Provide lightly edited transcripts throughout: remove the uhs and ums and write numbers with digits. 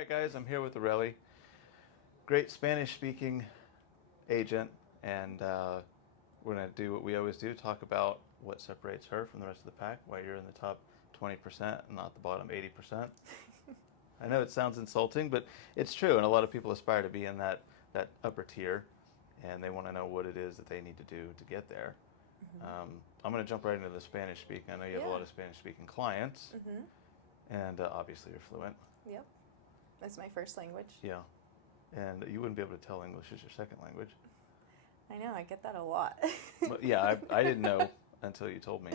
right, guys, I'm here with Areli, great Spanish-speaking agent, and we're going to do what we always do, talk about what separates her from the rest of the pack, why you're in the top 20% and not the bottom 80%. I know it sounds insulting, but it's true, and a lot of people aspire to be in that upper tier, and they want to know what it is that they need to do to get there. I'm going to jump right into the Spanish-speaking. I know you have a lot of Spanish-speaking clients, and obviously you're fluent. Yep. That's my first language. Yeah. And you wouldn't be able to tell English is your second language. I know, I get that a lot. But yeah, I didn't know until you told me.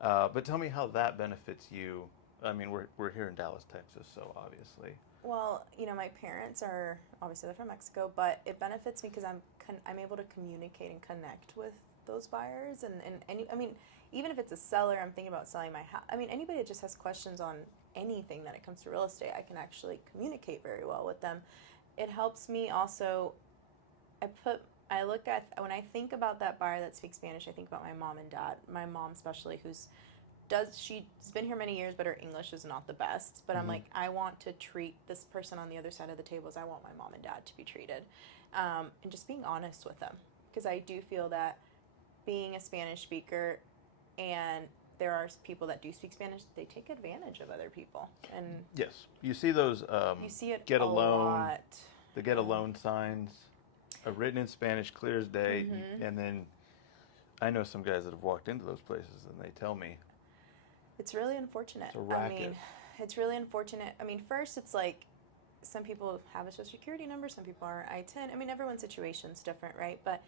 But tell me how that benefits you. I mean, we're here in Dallas, Texas, so obviously. Well, you know, my parents are, obviously they're from Mexico, but it benefits me because I'm able to communicate and connect with those buyers. And any, I mean, even if it's a seller, I'm thinking about selling my house. I mean, anybody that just has questions on anything that it comes to real estate, I can actually communicate very well with them. It helps me also, when I think about that buyer that speaks Spanish, I think about my mom and dad. My mom especially, she's been here many years, but her English is not the best. But I'm like, I want to treat this person on the other side of the table as I want my mom and dad to be treated. And just being honest with them. Because I do feel that being a Spanish speaker, and there are people that do speak Spanish, they take advantage of other people. And yes, you see those you see it get a loan, lot. the get a loan signs, written in Spanish, clear as day, and then I know some guys that have walked into those places and they tell me, it's really unfortunate. It's a racket. I mean, it's really unfortunate. I mean, first it's like some people have a social security number, some people are I-10. I mean, everyone's situation's different, right? But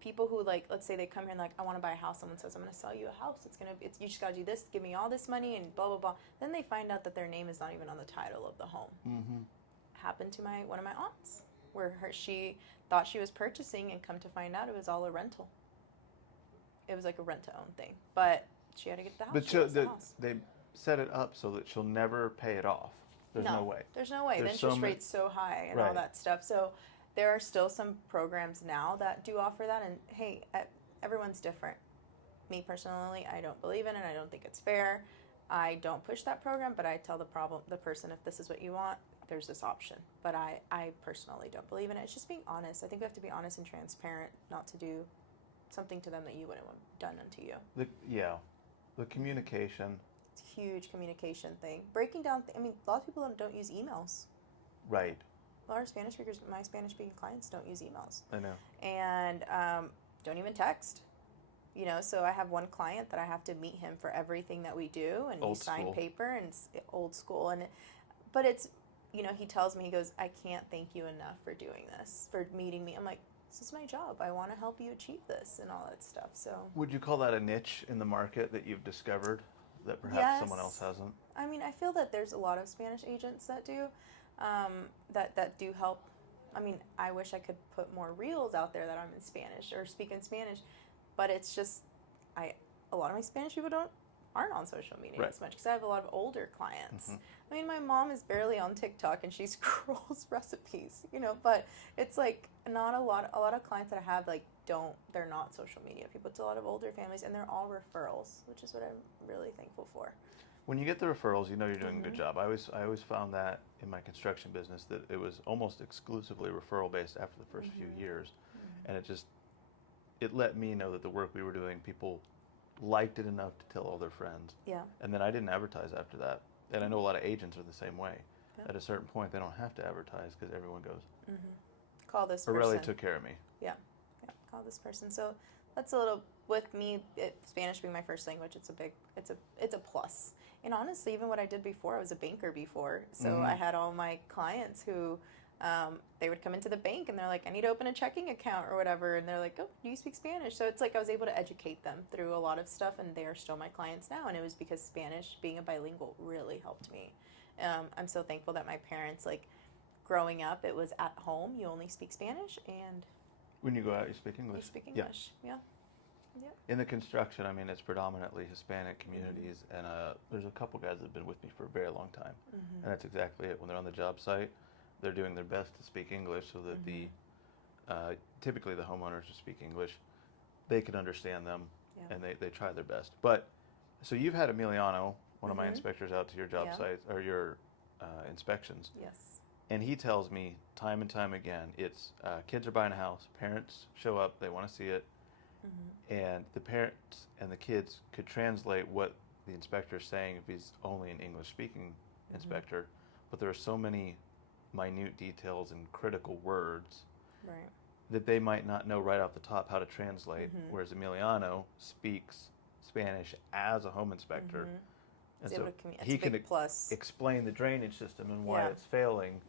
people who, like, let's say they come here and like, I want to buy a house. Someone says, I'm going to sell you a house. You just got to do this, give me all this money and blah, blah, blah. Then they find out that their name is not even on the title of the home. Happened to one of my aunts, where she thought she was purchasing and come to find out it was all a rental. It was like a rent-to-own thing. But she had to get the house. But they set it up so that she'll never pay it off. There's no way. There's no way. The interest rate's so high and all that stuff. So there are still some programs now that do offer that. And hey, everyone's different. Me personally, I don't believe in it. I don't think it's fair. I don't push that program, but I tell the person, if this is what you want, there's this option. But I personally don't believe in it. It's just being honest. I think we have to be honest and transparent, not to do something to them that you wouldn't want done unto you. The communication. It's a huge communication thing. Breaking down, I mean, a lot of people don't use emails. Right. A lot of Spanish speakers, my Spanish speaking clients, don't use emails. I know. And don't even text. You know, so I have one client that I have to meet him for everything that we do, and we sign paper, and it's old school. But it's, you know, he tells me, he goes, I can't thank you enough for doing this, for meeting me. I'm like, this is my job. I want to help you achieve this and all that stuff. So would you call that a niche in the market that you've discovered that perhaps someone else hasn't? I mean, I feel that there's a lot of Spanish agents that do, that do help. I mean, I wish I could put more reels out there that I'm in Spanish or speak in Spanish, but it's just, a lot of my Spanish people aren't on social media as much because I have a lot of older clients. I mean, my mom is barely on TikTok and she scrolls recipes, you know, but it's like not a lot of clients that I have, like, they're not social media people. It's a lot of older families, and they're all referrals, which is what I'm really thankful for. When you get the referrals, you know you're doing a good job. I always found that in my construction business that it was almost exclusively referral based after the first few years, and it let me know that the work we were doing, people liked it enough to tell all their friends. Yeah. And then I didn't advertise after that. And I know a lot of agents are the same way. At a certain point, they don't have to advertise because everyone goes, call this person. Areli took care of me. Yeah, call this person. So that's a little, with me, Spanish being my first language, it's a plus. And honestly, even what I did before, I was a banker before. So I had all my clients who, they would come into the bank and they're like, I need to open a checking account or whatever. And they're like, oh, do you speak Spanish? So it's like I was able to educate them through a lot of stuff, and they are still my clients now. And it was because Spanish, being a bilingual, really helped me. I'm so thankful that my parents, like, growing up, it was at home, you only speak Spanish, and when you go out, you speak English. You speak English, yeah. In the construction, I mean, it's predominantly Hispanic communities, and there's a couple guys that have been with me for a very long time, and that's exactly it. When they're on the job site, they're doing their best to speak English so that typically the homeowners who speak English, they can understand them, and they try their best. But, so you've had Emiliano, one of my inspectors, out to your job sites, or your inspections. Yes. And he tells me time and time again, it's kids are buying a house, parents show up, they want to see it, and the parents and the kids could translate what the inspector is saying if he's only an English-speaking inspector, but there are so many minute details and critical words Right. that they might not know right off the top how to translate, whereas Emiliano speaks Spanish as a home inspector. And so he can explain the drainage system and why it's failing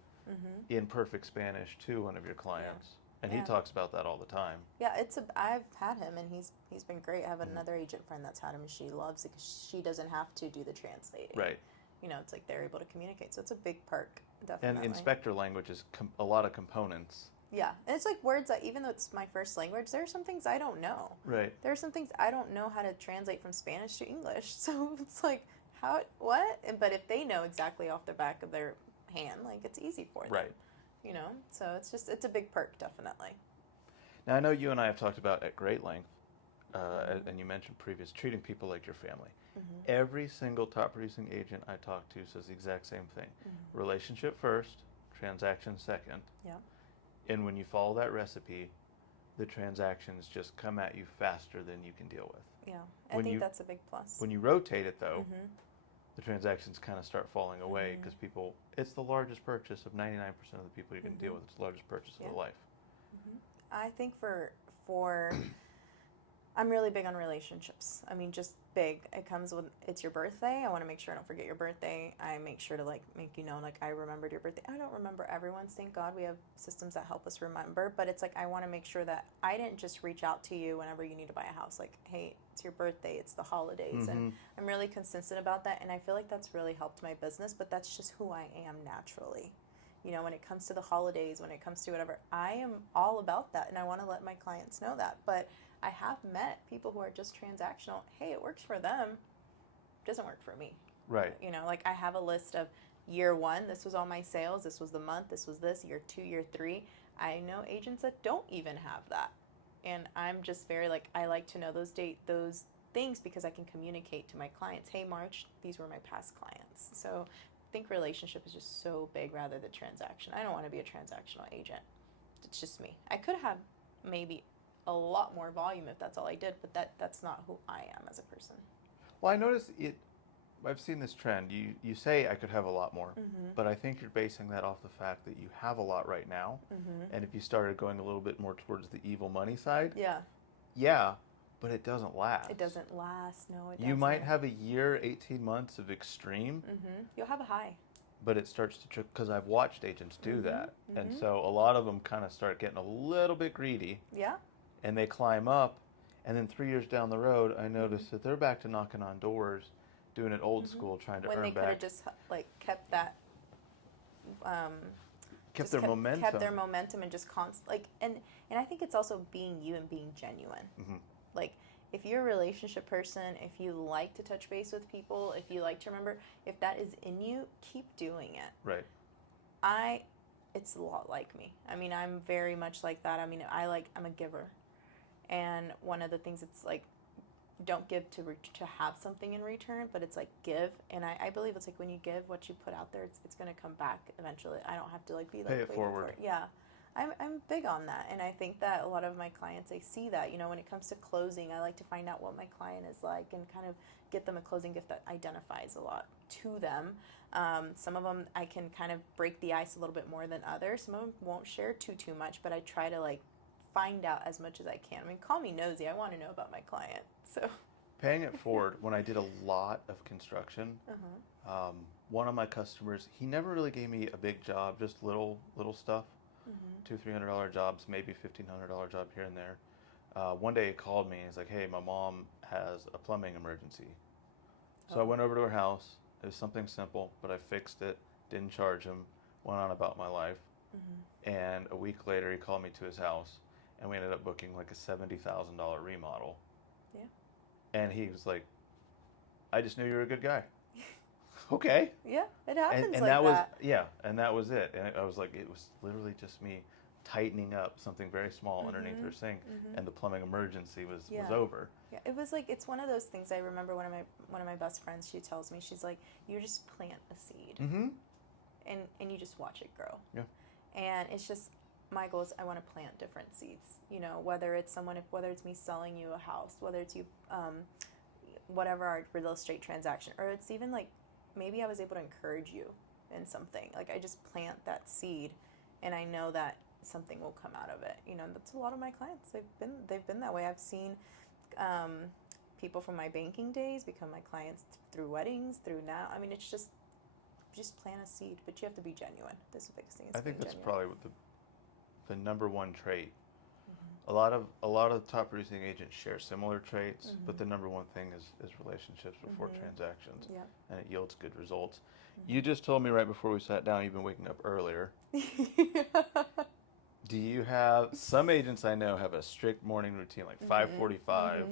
in perfect Spanish to one of your clients. And he talks about that all the time. Yeah, I've had him, and he's been great. I have another agent friend that's had him, and she loves it because she doesn't have to do the translating. Right. You know, it's like they're able to communicate, so it's a big perk, definitely. And inspector language is a lot of components. Yeah, and it's like words that, even though it's my first language, there are some things I don't know. Right. There are some things I don't know how to translate from Spanish to English, so it's like, what? But if they know exactly off the back of their hand, like, it's easy for them. Right. You know, so it's a big perk, definitely. Now, I know you and I have talked about at great length, and you mentioned previous, treating people like your family. Every single top producing agent I talk to says the exact same thing. Relationship first, transaction second. Yeah. And when you follow that recipe, the transactions just come at you faster than you can deal with. Yeah, I think that's a big plus. When you rotate it, though, the transactions kind of start falling away because it's the largest purchase of 99% of the people you're going to deal with. It's the largest purchase of their life. I think for I'm really big on relationships. I mean, just big. It comes with, it's your birthday. I want to make sure I don't forget your birthday. I make sure to make you know, I remembered your birthday. I don't remember everyone's. Thank God we have systems that help us remember. But it's I want to make sure that I didn't just reach out to you whenever you need to buy a house. Hey, it's your birthday. It's the holidays. And I'm really consistent about that. And I feel like that's really helped my business. But that's just who I am naturally. You know, when it comes to the holidays, when it comes to whatever, I am all about that. And I want to let my clients know that. But I have met people who are just transactional. Hey, it works for them. It doesn't work for me. Right. You know, I have a list of year 1, this was all my sales. This was the month. This was this. Year 2, year 3. I know agents that don't even have that. And I'm just very I like to know those things because I can communicate to my clients. Hey, March, these were my past clients. So I think relationship is just so big rather than transaction. I don't want to be a transactional agent. It's just me. I could have maybe a lot more volume if that's all I did, but that's not who I am as a person. Well, I noticed I've seen this trend. You say I could have a lot more, but I think you're basing that off the fact that you have a lot right now. And if you started going a little bit more towards the evil money side, yeah, but it doesn't last. It doesn't last. No, it doesn't. You might have a year, 18 months of extreme. You'll have a high. But it starts to trick, because I've watched agents do that. And so a lot of them kind of start getting a little bit greedy. Yeah. And they climb up, and then 3 years down the road, I notice that they're back to knocking on doors, doing it old school, trying to earn back. When they could have just kept that, kept their momentum. Kept their momentum and just and I think it's also being you and being genuine. If you're a relationship person, if you like to touch base with people, if you like to remember, if that is in you, keep doing it. Right. It's a lot like me. I mean, I'm very much like that. I mean, I'm a giver. And one of the things, it's don't give to have something in return, but it's give. And I believe it's when you give what you put out there, it's going to come back eventually. I don't have to be pay it forward. For it. Yeah. I'm big on that. And I think that a lot of my clients, they see that. You know, when it comes to closing, I like to find out what my client is like and kind of get them a closing gift that identifies a lot to them. Some of them I can kind of break the ice a little bit more than others. Some of them won't share too much, but I try to find out as much as I can. I mean, call me nosy. I want to know about my client. So paying it forward, when I did a lot of construction, one of my customers, he never really gave me a big job, just little stuff, $200-300 jobs, maybe $1,500 job here and there. One day he called me and he's like, hey, my mom has a plumbing emergency. So I went over to her house. It was something simple, but I fixed it, didn't charge him, went on about my life. And a week later he called me to his house, and we ended up booking a $70,000 remodel. Yeah. And he was like, I just knew you were a good guy. Okay. Yeah, it happens and that was and that was it. And I was like, it was literally just me tightening up something very small underneath her sink, and the plumbing emergency was over. Yeah, it was it's one of those things. I remember one of my best friends, she tells me, she's like, you just plant a seed. and you just watch it grow. Yeah. And it's just, my goal is I want to plant different seeds, you know, whether it's me selling you a house, whether it's you, whatever our real estate transaction, or it's even like, maybe I was able to encourage you in something. Like, I just plant that seed, and I know that something will come out of it. You know, and that's a lot of my clients. They've been that way. I've seen people from my banking days become my clients through weddings, through now. I mean, it's just plant a seed, but you have to be genuine. That's the biggest thing. I think that's genuine. probably what the number one trait. Mm-hmm. A lot of top producing agents share similar traits, Mm-hmm. but the number one thing is relationships before Mm-hmm. transactions, Yeah. and it yields good results. Mm-hmm. You just told me right before we sat down you've been waking up earlier. Do you have, some agents I know have a strict morning routine, like 5:45. Mm-hmm.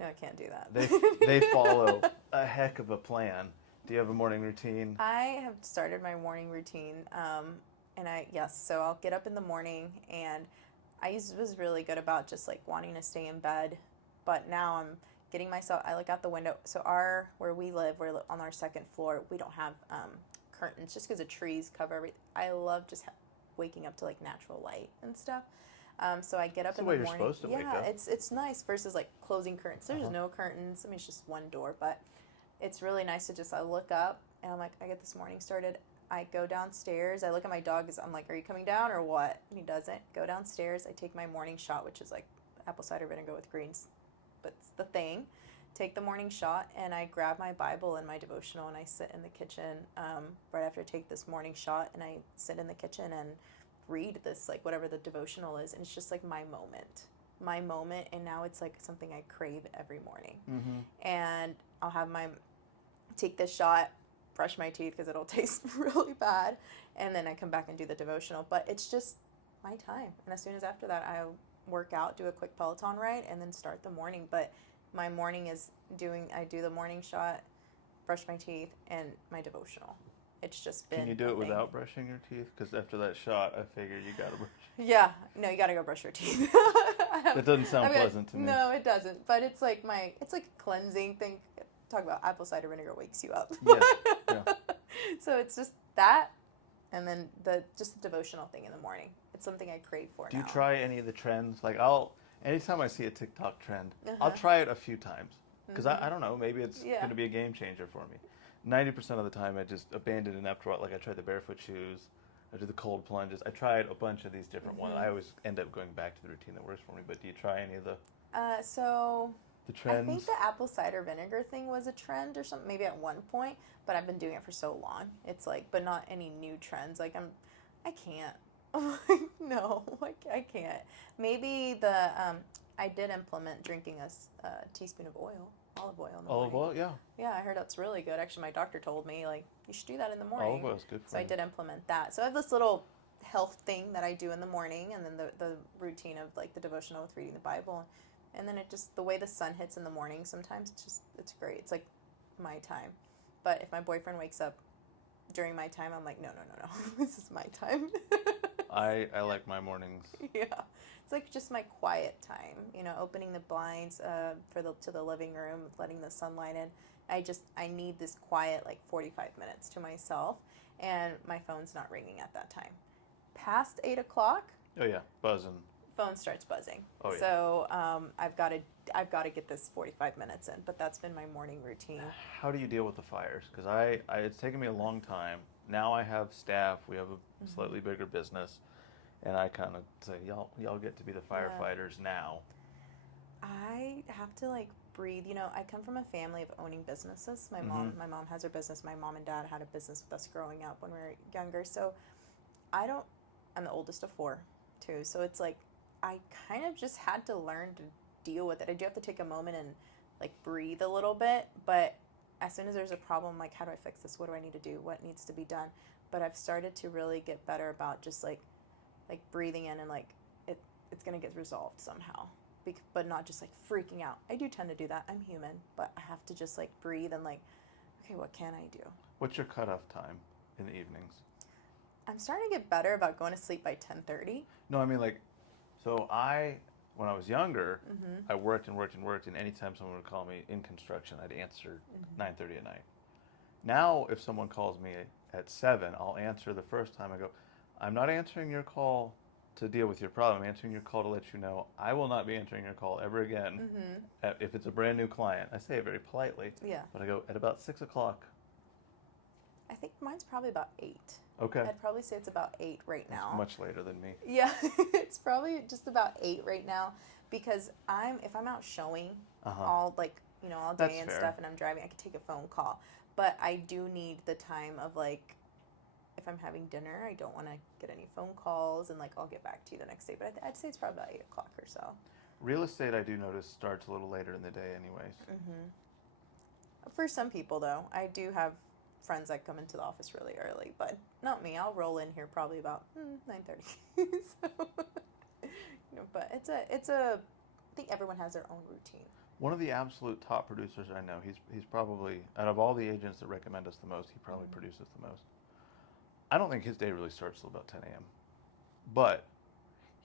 No, I can't do that. They follow a heck of a plan. Do you have a morning routine? I have started my morning routine, so I'll get up in the morning, and was really good about just like wanting to stay in bed, but now I'm getting myself, I look out the window. So where we live, we're on our second floor, we don't have curtains just because the trees cover everything. I love just waking up to like natural light and stuff. So I get up That's in the way the you're morning. supposed to wake up. It's nice versus like closing curtains. There's Uh-huh. no curtains. I mean, it's just one door, but it's really nice to just, I look up and I'm like, I get this morning started. I go downstairs. I look at my dog. I'm like, are you coming down or what? And he doesn't. Go downstairs. I take my morning shot, which is like apple cider vinegar with greens, but it's the thing. Take the morning shot, and I grab my Bible and my devotional, and I sit in the kitchen right after I take this morning shot, and I sit in the kitchen and read this, like whatever the devotional is, and it's just like my moment, and now it's like something I crave every morning. Mm-hmm. And I'll have take this shot, brush my teeth because it'll taste really bad, and then I come back and do the devotional. But it's just my time, and as soon as after that, I work out, do a quick Peloton ride, and then start the morning. But my morning is I do the morning shot, brush my teeth, and my devotional. It's just been. Can you do it without brushing your teeth? Because after that shot, I figured you gotta brush. Yeah, no, you gotta go brush your teeth. That doesn't sound pleasant to me. No, it doesn't. But it's like it's like a cleansing thing. Talk about apple cider vinegar wakes you up. Yeah. So it's just that, and then the devotional thing in the morning. It's something I crave for now. Do you try any of the trends? Like anytime I see a TikTok trend, I'll Uh-huh. try it a few times. Because Mm-hmm. I don't know, maybe it's Yeah. going to be a game changer for me. 90% of the time I just abandon it after a while. Like I tried the barefoot shoes, I do the cold plunges. I tried a bunch of these different ones. Mm-hmm. I always end up going back to the routine that works for me. But do you try any of the trends? I think the apple cider vinegar thing was a trend or something, maybe at one point, but I've been doing it for so long. It's like, but not any new trends. Like I can't. No, I can't. Maybe I did implement drinking a teaspoon of olive oil in the Olive morning. oil, yeah. Yeah, I heard that's really good. Actually, my doctor told me, like, you should do that in the morning. Olive oil is good for So you. I did implement that. So I have this little health thing that I do in the morning, and then the routine of, like, the devotional with reading the Bible. And then it just, the way the sun hits in the morning, sometimes it's great. It's, like, my time. But if my boyfriend wakes up during my time, I'm like, no. This is my time. I like my mornings. Yeah. It's like just my quiet time, opening the blinds to the living room, letting the sunlight in. I need this quiet, like 45 minutes to myself, and my phone's not ringing at that time. Past 8 o'clock, Oh yeah, buzzing. phone starts buzzing. Oh, yeah. So I've got to get this 45 minutes in, but that's been my morning routine. How do you deal with the fires? Because it's taken me a long time. Now I have staff. We have a slightly bigger business. And I kind of say, y'all get to be the firefighters now. I have to like breathe. I come from a family of owning businesses. My mom has her business. My mom and dad had a business with us growing up when we were younger. So I'm the oldest of 4 too. So it's like I kind of just had to learn to deal with it. I do have to take a moment and like breathe a little bit. But as soon as there's a problem, like, how do I fix this? What do I need to do? What needs to be done? But I've started to really get better about just like breathing in and like it's gonna get resolved somehow, but not just like freaking out. I do tend to do that. I'm human, but I have to just like breathe and like, okay, what can I do? What's your cutoff time in the evenings? I'm starting to get better about going to sleep by 10:30. No, I mean like, so when I was younger, I worked, and anytime someone would call me in construction, I'd answer 9:30 at night. Now, if someone calls me at 7, I'll answer the first time. I go, I'm not answering your call to deal with your problem. I'm answering your call to let you know I will not be answering your call ever again. If it's a brand new client. I say it very politely. Yeah. But I go, at about 6 o'clock. I think mine's probably about 8. Okay. I'd probably say it's about 8 right now. It's much later than me. Yeah, it's probably just about 8 right now, because if I'm out showing all all day That's and fair. stuff, and I'm driving, I could take a phone call. But I do need the time of if I'm having dinner, I don't want to get any phone calls, and I'll get back to you the next day. But I'd say it's probably about 8 o'clock or so. Real estate, I do notice, starts a little later in the day anyways. For some people, though, I do have friends that come into the office really early, but not me. I'll roll in here probably about 9:30. So, but it's a. I think everyone has their own routine. One of the absolute top producers I know, he's probably, out of all the agents that recommend us the most, he probably produces the most. I don't think his day really starts till about 10 a.m. But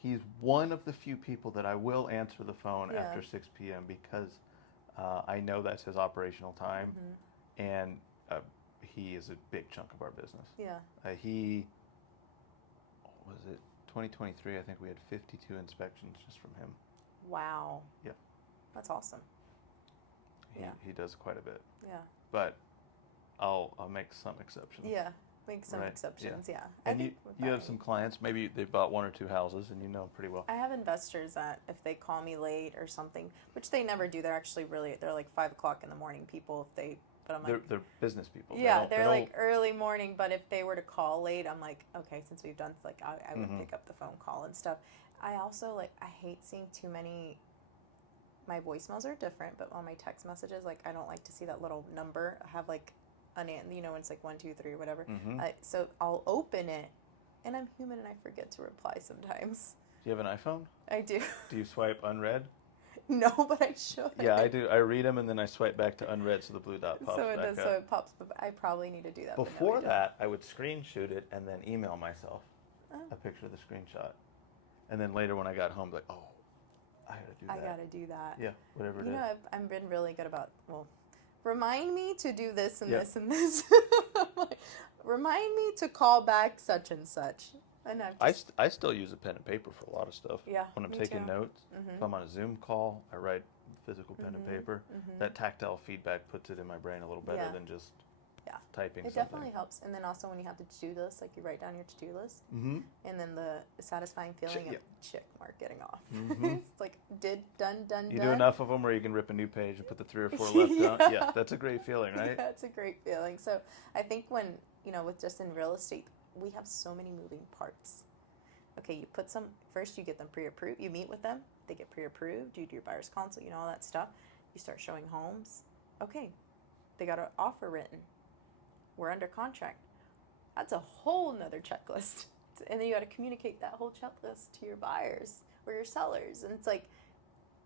he's one of the few people that I will answer the phone after 6 p.m. because I know that's his operational time, and he is a big chunk of our business. Yeah. Was it 2023? I think we had 52 inspections just from him. Wow. Yeah. That's awesome. He does quite a bit. Yeah. But I'll make some exceptions. Yeah. Make some Right, exceptions. Yeah. And you have some clients, maybe they've bought 1 or 2 houses and you know them pretty well. I have investors that if they call me late or something, which they never do, they're actually they're 5 o'clock in the morning people if they. But I'm like, they're business people. Yeah, they're early morning. But if they were to call late, I'm like, okay, since we've done I would pick up the phone call and stuff. I also I hate seeing too many. My voicemails are different, but on my text messages, I don't like to see that little number. I have it's 1, 2, 3, whatever. So I'll open it, and I'm human and I forget to reply sometimes. Do you have an iPhone? I do. Do you swipe unread? No, but I should. Yeah, I do. I read them and then I swipe back to unread, so the blue dot pops so it back does. up. So it pops. But I probably need to do that. Before but no, that, I would screenshot it and then email myself a picture of the screenshot, and then later when I got home, oh, I gotta do that. Yeah, whatever it is. I've been really good about remind me to do this and this and this. Remind me to call back such and such. And I still use a pen and paper for a lot of stuff. Yeah, when I'm me taking too. notes, if I'm on a Zoom call, I write physical pen and paper. That tactile feedback puts it in my brain a little better than just typing. It definitely helps. And then also when you have the to-do list, you write down your to-do list, and then the satisfying feeling of check mark getting off. It's done. You do enough of them where you can rip a new page and put the 3 or 4 left out. Yeah, that's a great feeling, right? Yeah, it's a great feeling. So I think when, with just in real estate, we have so many moving parts. Okay, you put first you get them pre-approved. You meet with them, they get pre-approved. You do your buyer's consult, all that stuff. You start showing homes. Okay, they got an offer written. We're under contract. That's a whole nother checklist. And then you got to communicate that whole checklist to your buyers or your sellers. And it's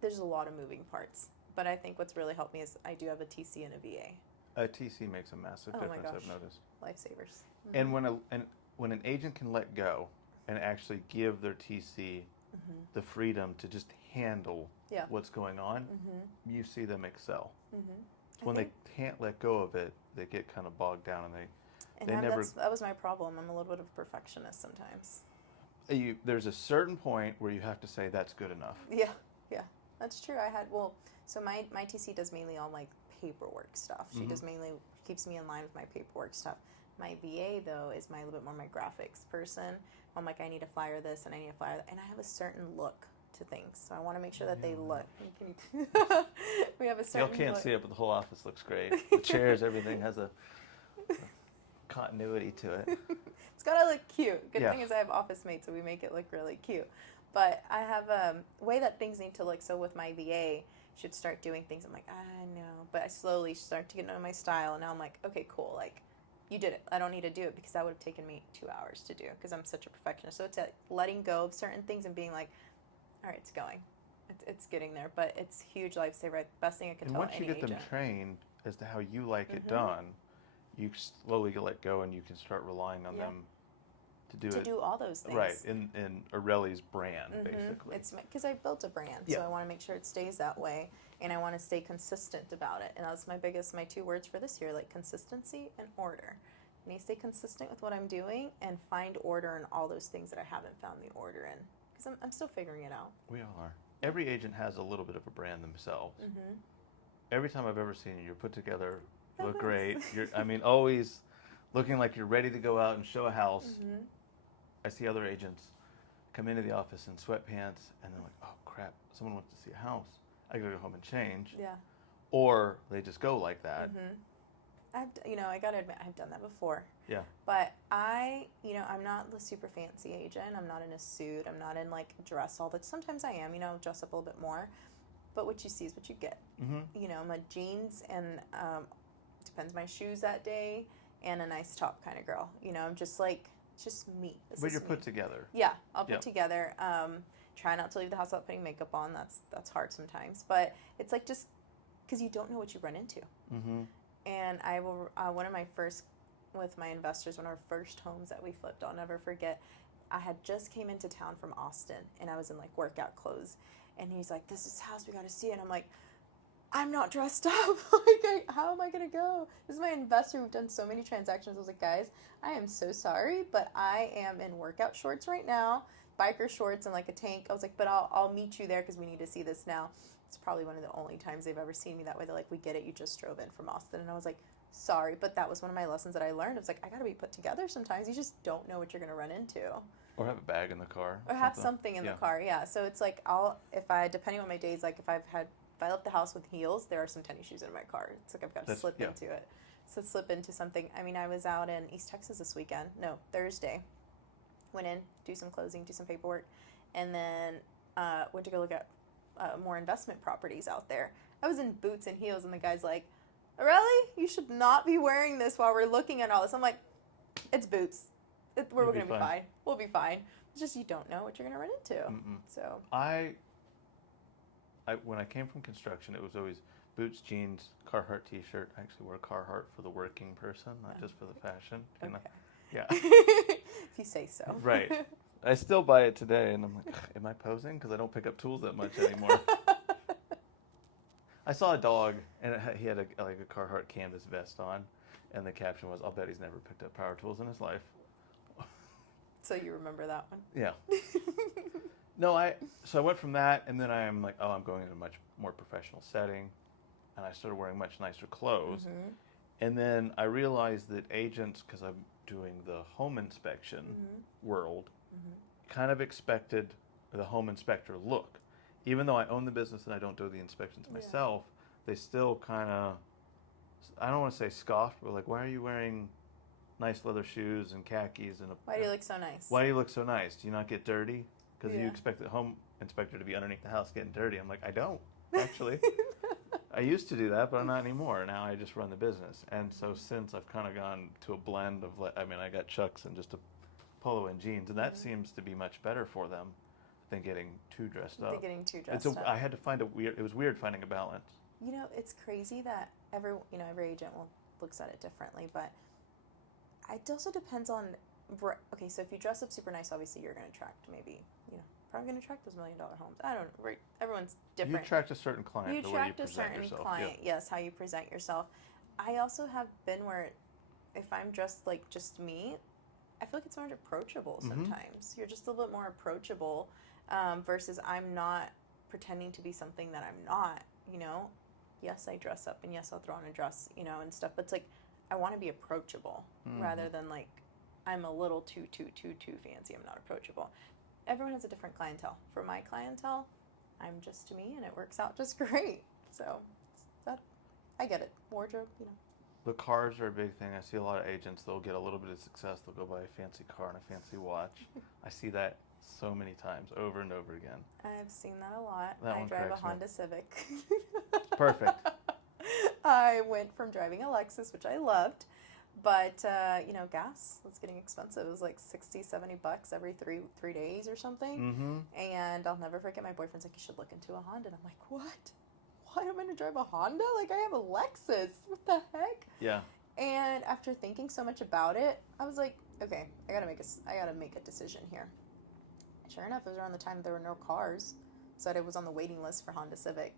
there's a lot of moving parts. But I think what's really helped me is I do have a TC and a VA. A TC makes a massive difference, I've noticed. Lifesavers. And when an agent can let go and actually give their TC the freedom to just handle what's going on, you see them excel. When they can't let go of it, they get kind of bogged down, and they never. That was my problem. I'm a little bit of a perfectionist sometimes. There's a certain point where you have to say that's good enough. Yeah, that's true. So my TC does mainly all paperwork stuff. She does mainly keeps me in line with my paperwork stuff. My VA though is a little bit more my graphics person. I'm I need to flyer this and I need to flyer that, and I have a certain look to things, so I want to make sure that they look. We have a certain. Y'all can't see it, but the whole office looks great. The chairs, everything has a continuity to it. It's gotta look cute. Good thing is I have office mates, so we make it look really cute. But I have a way that things need to look. So with my VA, should start doing things. I'm I know, but I slowly start to get into my style, and now I'm okay, cool. You did it. I don't need to do it because that would have taken me 2 hours to do because I'm such a perfectionist. So it's letting go of certain things and being all right, it's going. It's getting there, but it's a huge lifesaver. Best thing I can tell any agent. And once you get them trained as to how you like it done, you slowly let go and you can start relying on them to do all those things. Right, in Areli's brand, basically. It's because I built a brand, so I want to make sure it stays that way, and I want to stay consistent about it. And that's my 2 words for this year, consistency and order. I need to stay consistent with what I'm doing and find order in all those things that I haven't found the order in. Because I'm still figuring it out. We all are. Every agent has a little bit of a brand themselves. Mm-hmm. Every time I've ever seen you, you're put together, you look Thanks. great. Always looking like you're ready to go out and show a house. Mm-hmm. I see other agents come into the office in sweatpants, and they're like, oh, crap, someone wants to see a house. I gotta go home and change. Yeah. Or they just go like that. Mm-hmm. I gotta admit, I've done that before. Yeah. But I'm not the super fancy agent. I'm not in a suit. I'm not in like dress all the. Sometimes I am. Dress up a little bit more. But what you see is what you get. Mm-hmm. My jeans and depends my shoes that day, and a nice top kind of girl. I'm just like, it's just me. But you're put together. Yeah, I'll put Yep. together. Try not to leave the house without putting makeup on. That's hard sometimes. But it's like just because you don't know what you run into. Mm-hmm. And I will, one of my investors, one of our first homes that we flipped, I'll never forget, I had just came into town from Austin, and I was in like workout clothes, and he's like, this is the house, we got to see it. And I'm like, I'm not dressed up. How am I going to go? This is my investor who've done so many transactions. I was like, guys, I am so sorry, but I am in workout shorts right now, biker shorts and like a tank. I was like, but I'll meet you there because we need to see this now. It's probably one of the only times they've ever seen me that way. They're like, we get it, you just drove in from Austin. And I was like, sorry, but that was one of my lessons that I learned. I was like, I got to be put together sometimes. You just don't know what you're going to run into. Or have a bag in the car. Or have something in the car, yeah. So it's like, depending on my days, like if I left the house with heels, there are some tennis shoes in my car. It's like I've got to slip into it. So slip into something. I mean, I was out in East Texas this weekend. No, Thursday. Went in, do some closing, do some paperwork, and then went to go look at more investment properties out there. I was in boots and heels, and the guy's like, Areli, you should not be wearing this while we're looking at all this. I'm like, it's boots. We're going to be fine. We'll be fine. It's just you don't know what you're going to run into. Mm-mm. So when I came from construction, it was always boots, jeans, Carhartt t-shirt. I actually wear Carhartt for the working person, not just for the fashion. Okay. Yeah. If you say so. Right. I still buy it today, and I'm like, am I posing? Because I don't pick up tools that much anymore. I saw a dog, and he had a Carhartt canvas vest on, and the caption was, I'll bet he's never picked up power tools in his life. So you remember that one? Yeah. No, so I went from that, and then I'm like, I'm going into a much more professional setting, and I started wearing much nicer clothes. Mm-hmm. And then I realized that agents, because I'm doing the home inspection world, kind of expected the home inspector look. Even though I own the business and I don't do the inspections myself, they still kind of, I don't want to say scoffed, but like, why are you wearing nice leather shoes and khakis? Why do you look so nice? Why do you look so nice? Do you not get dirty? Because you expect the home inspector to be underneath the house getting dirty. I'm like, I don't, actually. I used to do that, but I'm not anymore. Now I just run the business. And so since I've kind of gone to a blend of, I got Chucks and just a polo and jeans, and that seems to be much better for them than getting too dressed up. I had to find it was weird finding a balance. It's crazy that every agent looks at it differently, but it also depends on, okay, so if you dress up super nice, obviously you're going to attract probably going to attract those $1 million homes. I don't know, right? Everyone's different. You attract a certain client. You the way you attract a present certain yourself. client, yes, how you present yourself. I also have been where if I'm dressed like just me, I feel like it's more approachable sometimes. You're just a little bit more approachable versus I'm not pretending to be something that I'm not, Yes, I dress up, and yes, I'll throw on a dress, and stuff. But it's like I want to be approachable rather than like I'm a little too fancy. I'm not approachable. Everyone has a different clientele. For my clientele, I'm just me, and it works out just great. So I get it. Wardrobe, The cars are a big thing. I see a lot of agents, they'll get a little bit of success. They'll go buy a fancy car and a fancy watch. I see that so many times, over and over again. I've seen that a lot. That I one drive a cracks me up. Honda Civic. Perfect. I went from driving a Lexus, which I loved, but, gas was getting expensive. It was like $60, $70 every three days or something. Mm-hmm. And I'll never forget, my boyfriend's like, you should look into a Honda. And I'm like, what? Why am I going to drive a Honda? Like, I have a Lexus. What the heck? Yeah. And after thinking so much about it, I was like, okay, I gotta make a decision here. Sure enough, it was around the time there were no cars, so it was on the waiting list for a Honda Civic.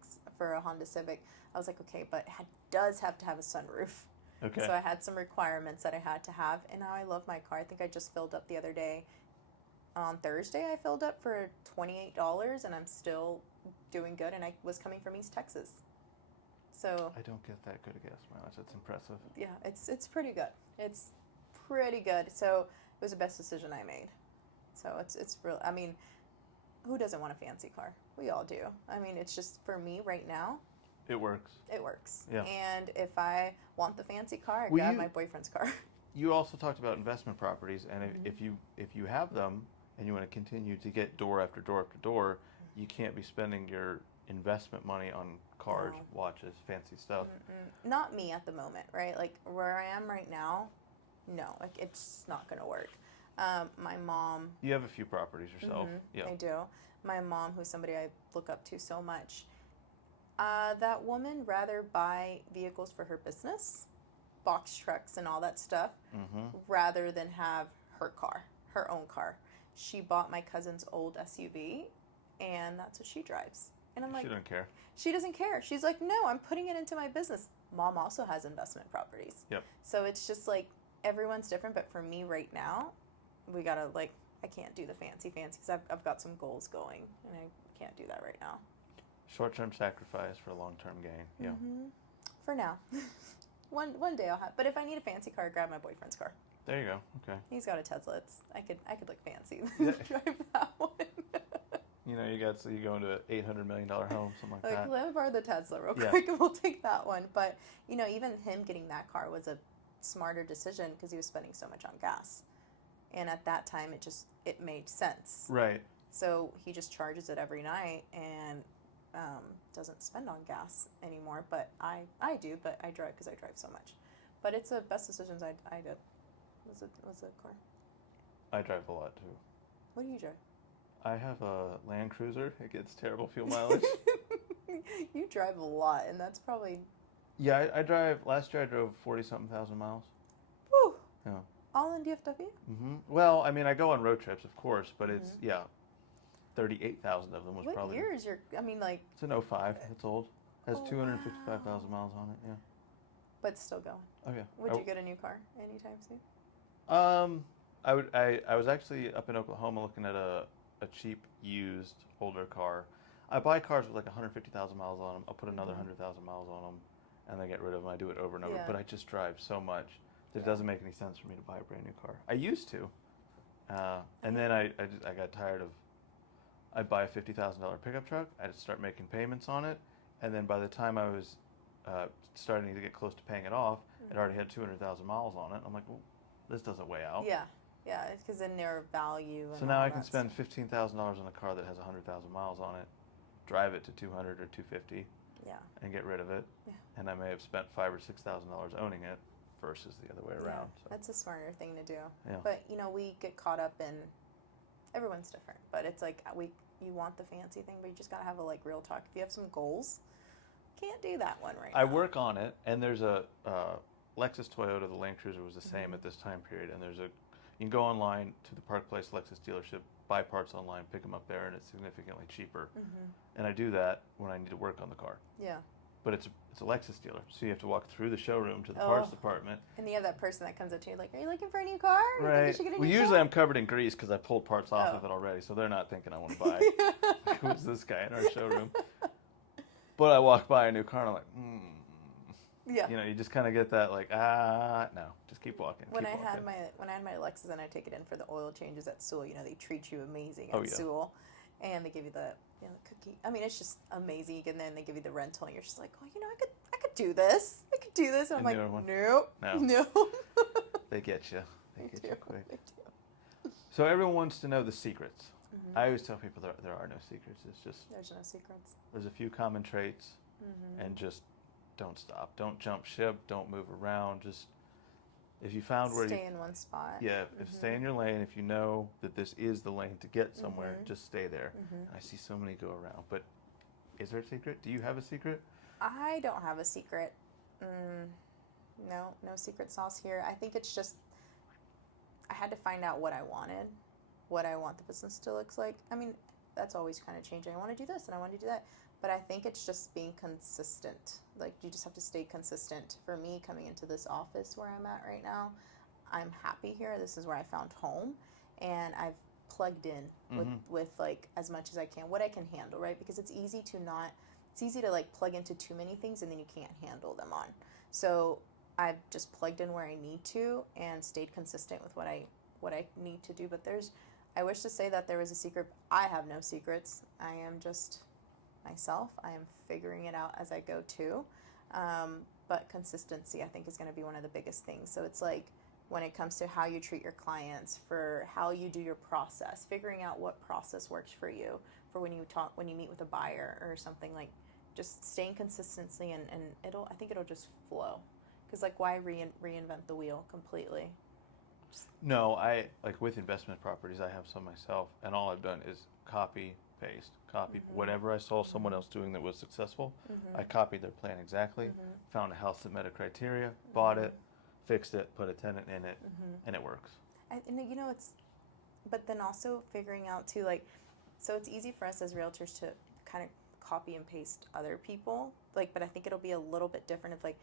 I was like, okay, but it does have to have a sunroof. Okay. So I had some requirements that I had to have, and now I love my car. I think I just filled up the other day. On Thursday, I filled up for $28, and I'm still doing good, and I was coming from East Texas. So I don't get that good a gas mileage. That's impressive. yeah, it's pretty good. It's pretty good. So it was the best decision I made. So it's real. I mean, who doesn't want a fancy car? We all do. I mean, it's just for me right now. It works. It works. Yeah. And if I want the fancy car, I Well, grab my boyfriend's car. You also talked about investment properties, and if you have them and you want to continue to get door after door after door, you can't be spending your investment money on cars, No. watches, fancy stuff. Not me at the moment, right? Like where I am right now, no, like it's not gonna work. My mom. You have a few properties yourself. Yeah. I do. My mom, who's somebody I look up to so much, that woman rather buy vehicles for her business, box trucks and all that stuff, rather than have her car, her own car. She bought my cousin's old SUV, and that's what she drives. And I'm like, She doesn't care. She doesn't care. She's like, no, I'm putting it into my business. Mom also has investment properties. Yep. So it's just like everyone's different, but for me right now, we gotta like, I can't do the fancy because I've got some goals going, and I can't do that right now. Short-term sacrifice for a long-term gain. Yeah. For now. one day I'll have, but if I need a fancy car, I grab my boyfriend's car. There you go. Okay. He's got a Tesla. I could look fancy. Yeah. Drive that one. You know, you go into an $800 million home, something like that. Let me borrow the Tesla real Yeah. quick, and we'll take that one. But you know, even him getting that car was a smarter decision because he was spending so much on gas, and at that time it made sense. Right. So he just charges it every night and doesn't spend on gas anymore. But I do, but I drive because I drive so much. But it's the best decisions I did. Was the car? I drive a lot too. What do you drive? I have a Land Cruiser. It gets terrible fuel mileage. You drive a lot, and that's probably. Yeah, I drive. Last year I drove 40-something thousand miles. Whew. Yeah. All in DFW? Well, I mean, I go on road trips, of course, but it's 38,000 of them was What probably. year is your? I mean, like. It's an 05. It's old. Has Oh, 255,000 miles on it. Yeah. But it's still going. Oh yeah. Would you get a new car anytime soon? I was actually up in Oklahoma looking at a cheap used older car. I buy cars with like 150,000 miles on them. I'll put another 100,000 miles on them, and then get rid of them. I do it over and over. Yeah. But I just drive so much that it doesn't make any sense for me to buy a brand new car. I used to, and then I got tired of. I'd buy a $50,000 pickup truck. I'd start making payments on it, and then by the time I was starting to get close to paying it off, it already had 200,000 miles on it. I'm like, well, this doesn't weigh out. Yeah, it's because then their value. And So now all I can that spend stuff. $15,000 on a car that has 100,000 miles on it, drive it to 200 or 250, and get rid of it. Yeah. And I may have spent $5,000 or $6,000 owning it versus the other way around. So. That's a smarter thing to do. Yeah. But you know, we get caught up in. Everyone's different, but it's like you want the fancy thing, but you just gotta have a like real talk. If you have some goals, can't do that one right now. I work on it, and there's a Lexus Toyota. The Land Cruiser was the same at this time period, and you can go online to the Park Place Lexus dealership, buy parts online, pick them up there, and it's significantly cheaper. And I do that when I need to work on the car. Yeah. But it's a Lexus dealer, so you have to walk through the showroom to the parts department. And you have that person that comes up to you like, "Are you looking for a new car? You think Right. you should get a Well, new usually car?" I'm covered in grease because I pulled parts off of it already, so they're not thinking I want to buy. Who's this guy in our showroom? But I walk by a new car and I'm like, Yeah. You know, you just kind of get that like, no, just keep walking. When keep I walking. had my Lexus and I take it in for the oil changes at Sewell, you know, they treat you amazing Oh, at yeah. Sewell, and they give you the cookie. I mean, it's just amazing. And then they give you the rental, and you're just like, oh, you know, I could do this. I could do this. And I'm The like, newer one? nope, No. They get you. They They get do. you quick. They do. So everyone wants to know the secrets. I always tell people there are no secrets. It's just There's no secrets. there's a few common traits, and just don't stop. Don't jump ship. Don't move around. Just if you found where Stay in one spot. if stay in your lane. If you know that this is the lane to get somewhere, just stay there. I see so many go around. But is there a secret? Do you have a secret? I don't have a secret. No secret sauce here. I think it's just I had to find out what I wanted, what I want the business to look like. I mean, that's always kind of changing. I want to do this and I want to do that. But I think it's just being consistent. Like, you just have to stay consistent. For me, coming into this office where I'm at right now, I'm happy here. This is where I found home. And I've plugged in with like as much as I can, what I can handle, right? Because it's easy to like plug into too many things and then you can't handle them on. So I've just plugged in where I need to and stayed consistent with what I need to do. But I wish to say that there was a secret. I have no secrets. I am just myself. I am figuring it out as I go too. But consistency, I think, is going to be one of the biggest things. So it's like when it comes to how you treat your clients, for how you do your process, figuring out what process works for you, for when you meet with a buyer or something, like just staying consistently and I think it'll just flow. Because like, why reinvent the wheel completely? No, I like with investment properties, I have some myself, and all I've done is copy, paste, copy. Whatever I saw someone else doing that was successful, I copied their plan exactly, found a house that met a criteria, bought it, fixed it, put a tenant in it, and it works. And you know, but then also figuring out too, like, so it's easy for us as realtors to kind of copy and paste other people, like, but I think it'll be a little bit different if, like,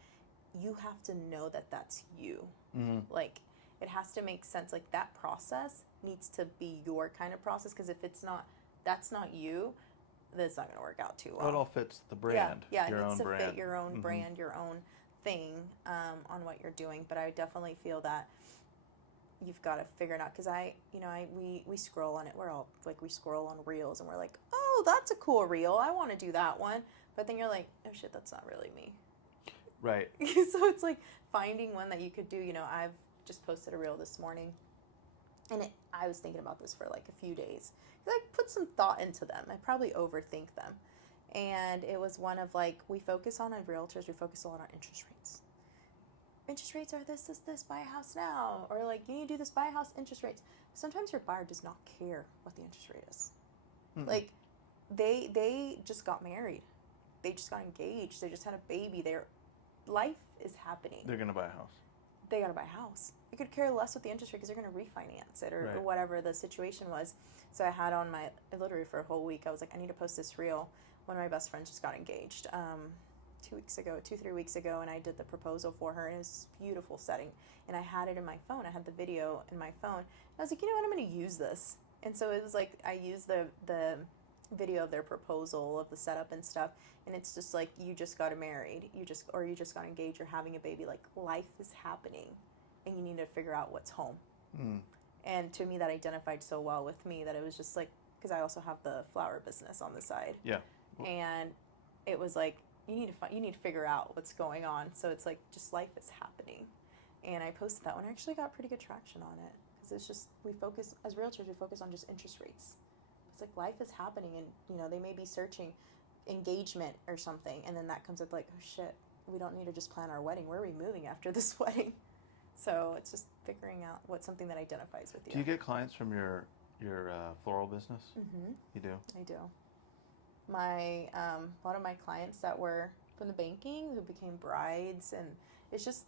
you have to know that that's you. Like, it has to make sense. Like, that process needs to be your kind of process, because if that's not you, then it's not going to work out too well. Well, it all fits the brand. Yeah, your it needs own to brand. fit your own brand, your own thing on what you're doing. But I definitely feel that you've got to figure it out, because we scroll on it. We're all like, we scroll on reels and we're like, oh, that's a cool reel, I want to do that one. But then you're like, oh shit, that's not really me. Right. So it's like finding one that you could do. I've just posted a reel this morning, and I was thinking about this for like a few days. I put some thought into them. I probably overthink them. And it was one of like, we focus on realtors, we focus a lot on interest rates. Interest rates are this, buy a house now. Or like, you need to do this, buy a house, interest rates. Sometimes your buyer does not care what the interest rate is. Like, they just got married. They just got engaged. They just had a baby. Life is happening. They're going to buy a house. They got to buy a house. They could care less with the interest rate because they're going to refinance it or whatever the situation was. So I had on literally for a whole week, I was like, I need to post this reel. One of my best friends just got engaged 2-3 weeks ago, and I did the proposal for her, and it was a beautiful setting. And I had it in my phone. I had the video in my phone. And I was like, you know what, I'm going to use this. And so it was like, I used the video of their proposal, of the setup and stuff, and it's just like, you just got married, you just got engaged, you're having a baby, like, life is happening, and you need to figure out what's home. And to me, that identified so well with me, that it was just like, because I also have the flower business on the side. Yeah. And it was like, you need to figure out what's going on. So it's like, just life is happening. And I posted that one. I actually got pretty good traction on it, because it's just, as realtors, we focus on just interest rates. It's like, life is happening, and they may be searching engagement or something, and then that comes up like, oh shit, we don't need to just plan our wedding, where are we moving after this wedding? So it's just figuring out what's something that identifies with you. Do you get clients from your floral business? You do? I do. A lot of my clients that were from the banking, who became brides, and it's just,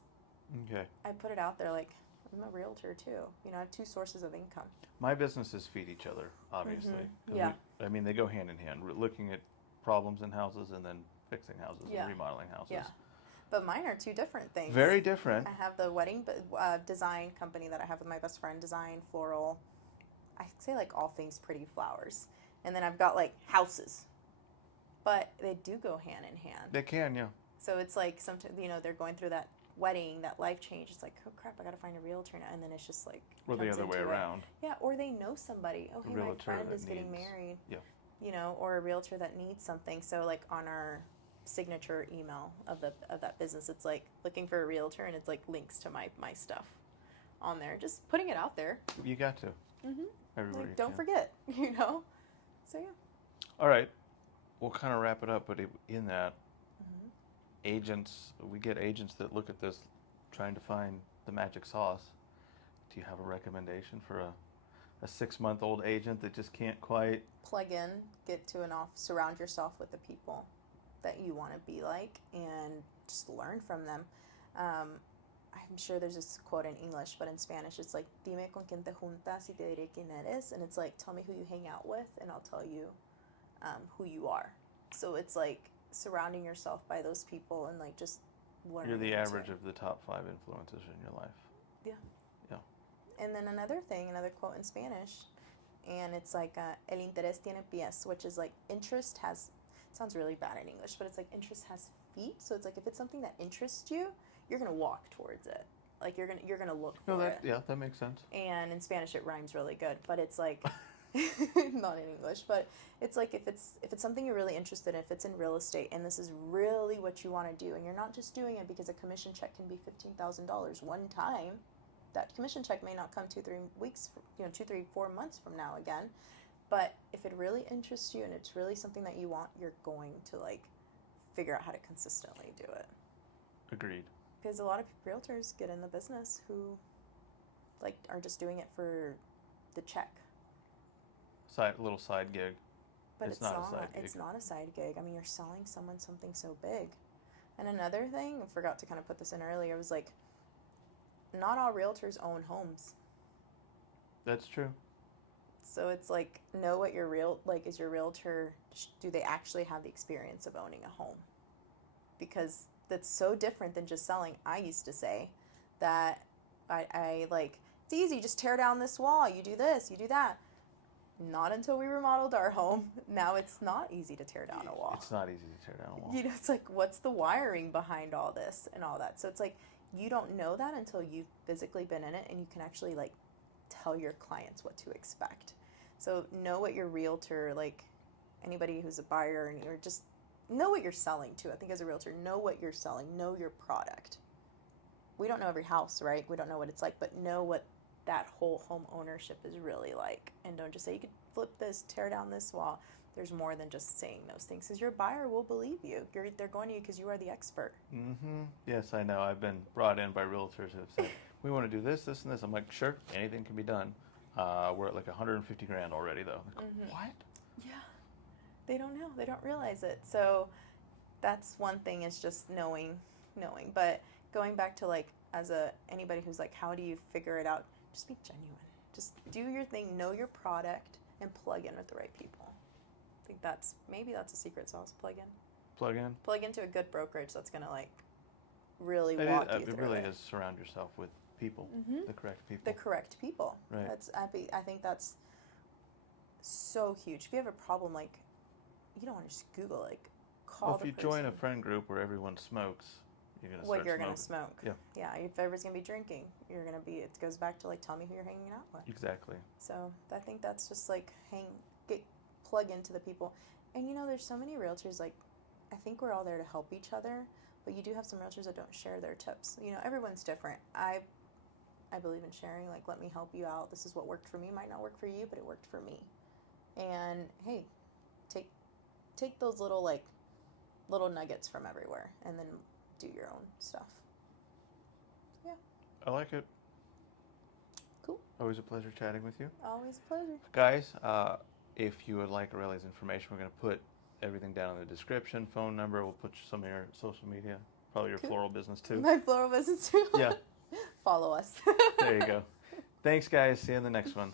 I put it out there like, I'm a realtor too. I have two sources of income. My businesses feed each other, obviously. Yeah. They go hand in hand. We're looking at problems in houses and then fixing houses and remodeling houses. Yeah. But mine are two different things. Very different. I have the wedding design company that I have with my best friend, design, floral. I say like all things pretty flowers. And then I've got like houses. But they do go hand in hand. They can, yeah. So it's like, sometimes, they're going through that wedding, that life change. It's like, oh crap, I gotta find a realtor now. And then it's just like, or the other way around. Yeah, or they know somebody. Oh, hey, my friend is getting married. Yeah. Or a realtor that needs something. So like, on our signature email of that business, it's like, looking for a realtor, and it's like links to my stuff on there. Just putting it out there. You got to. Everybody like, don't forget. So yeah. All right. We'll kind of wrap it up, but in that, we get agents that look at this trying to find the magic sauce. Do you have a recommendation for a 6-month-old agent that just can't quite plug in, get to surround yourself with the people that you want to be like, and just learn from them? I'm sure there's this quote in English, but in Spanish it's like, dime con quien te juntas y te diré quién eres. And it's like, tell me who you hang out with, and I'll tell you who you are. So it's like surrounding yourself by those people and like just learning. You're the average of the top 5 influences in your life. Yeah. Yeah. And then another quote in Spanish, and it's like el interés tiene pies, which is like interest has, sounds really bad in English, but it's like interest has feet. So it's like if it's something that interests you, you're gonna walk towards it. Like you're gonna look for it. Yeah, that makes sense. And in Spanish it rhymes really good, but it's like not in English, but it's like if it's something you're really interested in, if it's in real estate and this is really what you want to do, and you're not just doing it because a commission check can be $15,000 one time. That commission check may not come 2-3 weeks, 2-3-4 months from now again. But if it really interests you and it's really something that you want, you're going to like figure out how to consistently do it. Agreed. Because a lot of realtors get in the business who like are just doing it for the check. Little side gig. But it's not a side gig. It's not a side gig. I mean, you're selling someone something so big. And another thing, I forgot to kind of put this in earlier, was like, not all realtors own homes. That's true. So it's like, know what your is your realtor, do they actually have the experience of owning a home? Because that's so different than just selling. I used to say that I like, it's easy, just tear down this wall, you do this, you do that. Not until we remodeled our home. Now it's not easy to tear down a wall. It's not easy to tear down a wall. It's like, what's the wiring behind all this and all that? So it's like, you don't know that until you've physically been in it and you can actually like tell your clients what to expect. So know what your realtor, like anybody who's a buyer, and you're just know what you're selling to. I think as a realtor, know what you're selling, know your product. We don't know every house, right? We don't know what it's like, but know what that whole home ownership is really like. And don't just say you could flip this, tear down this wall. There's more than just saying those things, because your buyer will believe you. They're going to you because you are the expert. Mm-hmm. Yes, I know. I've been brought in by realtors who have said, we want to do this, this, and this. I'm like, sure, anything can be done. We're at like $150,000 already, though. Like, what? Yeah. They don't know. They don't realize it. So that's one thing, is just knowing. But going back to like, anybody who's like, how do you figure it out? Just be genuine. Just do your thing, know your product, and plug in with the right people. I think maybe that's a secret sauce. Plug into a good brokerage that's gonna like really walk you through it. It really is. Surround yourself with people, the correct people. The correct people. Right. I think that's so huge. If you have a problem, like, you don't want to just Google, like, call the person. If you join a friend group where everyone smokes, you're gonna start you're gonna smoke. Yeah. If everybody's gonna be drinking, it goes back to like, tell me who you're hanging out with. Exactly. So I think that's just like plug into the people. And there's so many realtors, like, I think we're all there to help each other, but you do have some realtors that don't share their tips. Everyone's different. I believe in sharing, like, let me help you out. This is what worked for me. Might not work for you, but it worked for me. And hey, take those little nuggets from everywhere and then do your own stuff. Yeah. I like it. Cool. Always a pleasure chatting with you. Always a pleasure. Guys, if you would like Areli's information, we're going to put everything down in the description. Phone number. We'll put some of your social media. Probably your floral business too. My floral business too. Yeah. Follow us. There you go. Thanks, guys. See you in the next one.